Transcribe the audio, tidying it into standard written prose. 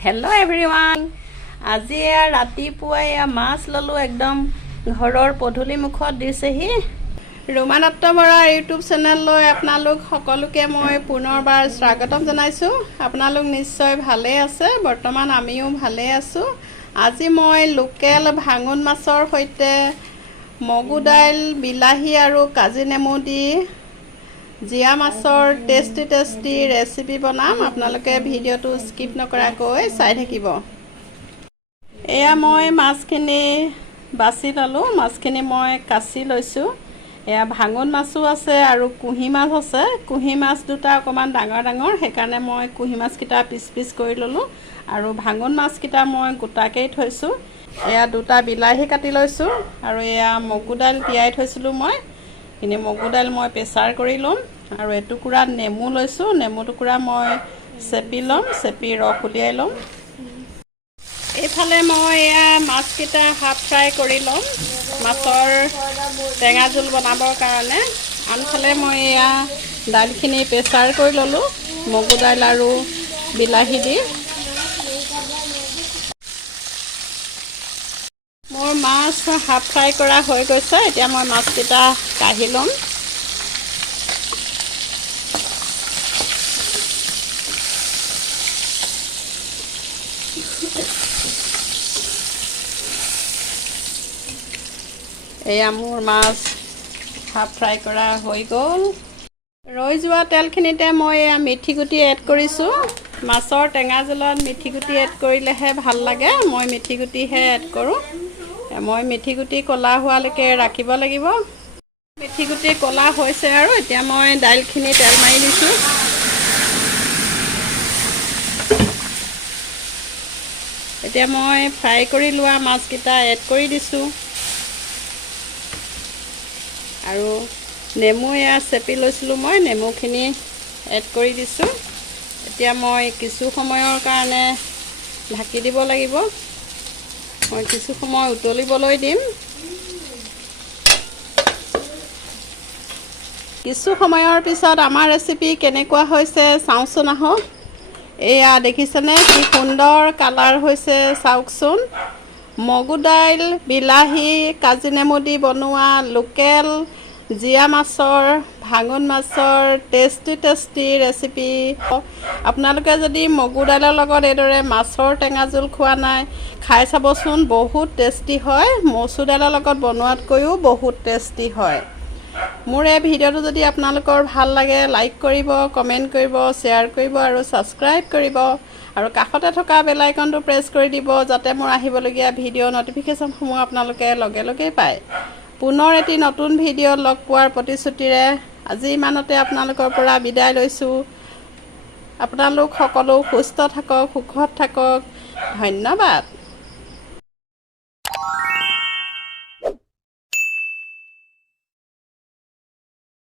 Hello everyone. আজি ৰাতিপুৱাই মাছ ললো একদম ঘৰৰ পধুলি মুখত দিছেহি ৰুমা দত্ত বৰা ইউটিউব চেনেললৈ আপোনালোক সকলোকে মই পুনৰবাৰ স্বাগতম জনাইছো আপোনালোক নিশ্চয় ভালে আছে বৰ্তমান আমিও ভালে আছো আজি মই লোকেল ভাঙন মাছৰ সৈতে মগু দাইল বিলাহী আৰু কাজি নেমু দি জিয়া মাছৰ টেষ্টি ৰেচিপি বনাম আপোনালোকে ভিডিঅটো স্কিপ নকৰাকৈ চাই থাকিব এয়া মই মাছখিনি বাছি ললো মাছখিনি মই কাছি লৈছো এয়া ভাঙন মাছো আছে আৰু কুহি মাছ আছে কুহি মাছ দুটা অকমান ডাঙৰ ডাঙৰ হেকাৰণে মই কুহি মাছ কিটা পিচ কৰি ললো আৰু ভাঙন মাছ কিটা মই গোটাকৈ থৈছো এয়া দুটা বিলাহী কাটি লৈছো আৰু এয়া মগু দাইল তিয়াই থৈছিলো মই কিনে মগু দাইল মই প্ৰেছাৰ কৰি লম আৰু এটুকুৰা নেমু লৈছো নেমু টুকুৰা মই চেপি লম চেপি ৰস উলিয়াই লম এইফালে মই এয়া মাছ কিটা হাফ ফ্ৰাই কৰি লম মাছৰ টেঙা জোল বনাবৰ কাৰণে আনফালে মই এয়া দাইলখিনি প্ৰেছাৰ কৰি ললো মগু দাইল আৰু বিলাহী দি মোৰ মাছ হাফ ফ্ৰাই কৰা হৈ গৈছে এতিয়া মই মাছ কিটা কাঢ়ি লম এয়া মোৰ মাছ হাফ ফ্ৰাই কৰা হৈ গ'ল ৰৈ যোৱা তেলখিনিতে মই এয়া মিঠি গুটি এড কৰিছো মাছৰ টেঙা জোলত মিঠি গুটি এড কৰিলেহে ভাল লাগে মই মিঠি গুটিহে এড কৰোঁ মই মিঠি গুটি কলা হোৱালৈকে ৰাখিব লাগিব মিঠি গুটি কলা হৈছে আৰু এতিয়া মই দাইলখিনি তেল মাৰি দিছোঁ এতিয়া মই ফ্ৰাই কৰি লোৱা মাছকেইটা এড কৰি দিছোঁ আৰু নেমু এয়া চেপি লৈছিলোঁ মই নেমুখিনি এড কৰি দিছোঁ এতিয়া মই কিছু সময়ৰ কাৰণে ঢাকি দিব লাগিব মই কিছু সময় উতলিবলৈ দিম কিছু সময়ৰ পিছত আমাৰ ৰেচিপি কেনেকুৱা হৈছে চাওঁচোন আহক এয়া দেখিছেনে কি সুন্দৰ কালাৰ হৈছে চাওকচোন মগু দাইল বিলাহী কাজি নেমু দি বনোৱা লোকেল জিয়া মাছৰ ভাঙন মাছৰ টেষ্টি ৰেচিপি আপোনালোকে যদি মগু দাইলৰ লগত এইদৰে মাছৰ টেঙা জোল খোৱা নাই খাই চাবচোন বহুত টেষ্টি হয় মচুৰ দাইলৰ লগত বনোৱাতকৈও বহুত টেষ্টি হয় মোৰ এই ভিডিঅ'টো যদি আপোনালোকৰ ভাল লাগে লাইক কৰিব কমেণ্ট কৰিব শ্বেয়াৰ কৰিব আৰু ছাবস্ক্ৰাইব কৰিব আৰু কাষতে থকা বেল আইকনটো প্ৰেছ কৰি দিব যাতে মোৰ আহিবলগীয়া ভিডিঅ' নটিফিকেশ্যনসমূহ আপোনালোকে লগে পায় পুনৰ এটি নতুন ভিডিঅ' লগ পোৱাৰ প্ৰতিশ্ৰুতিৰে আজি ইমানতে আপোনালোকৰ পৰা বিদায় লৈছোঁ আপোনালোক সকলো সুস্থ থাকক সুখত থাকক ধন্যবাদ